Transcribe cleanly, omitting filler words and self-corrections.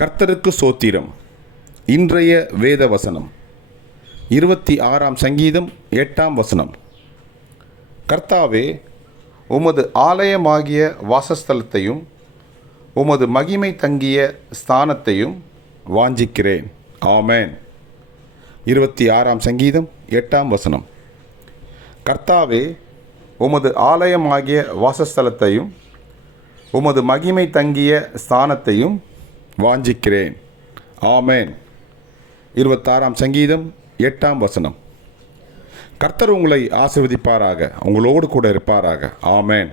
கர்த்தருக்கு சோத்திரம். இன்றைய வேத வசனம் 26ஆம் சங்கீதம் 8ஆம் வசனம். கர்த்தாவே, உமது ஆலயமாகிய வாசஸ்தலத்தையும் உமது மகிமை தங்கிய ஸ்தானத்தையும் வாஞ்சிக்கிறேன். ஆமென். 26ஆம் சங்கீதம் 8ஆம் வசனம். கர்த்தாவே, உமது ஆலயமாகிய வாசஸ்தலத்தையும் உமது மகிமை தங்கிய ஸ்தானத்தையும் வாஞ்சிக்கிறேன். ஆமென். 26ஆம் சங்கீதம் 8ஆம் வசனம். கர்த்தர் உங்களை ஆசீர்வதிப்பாராக, உங்களோடு கூட இருப்பாராக. ஆமென்.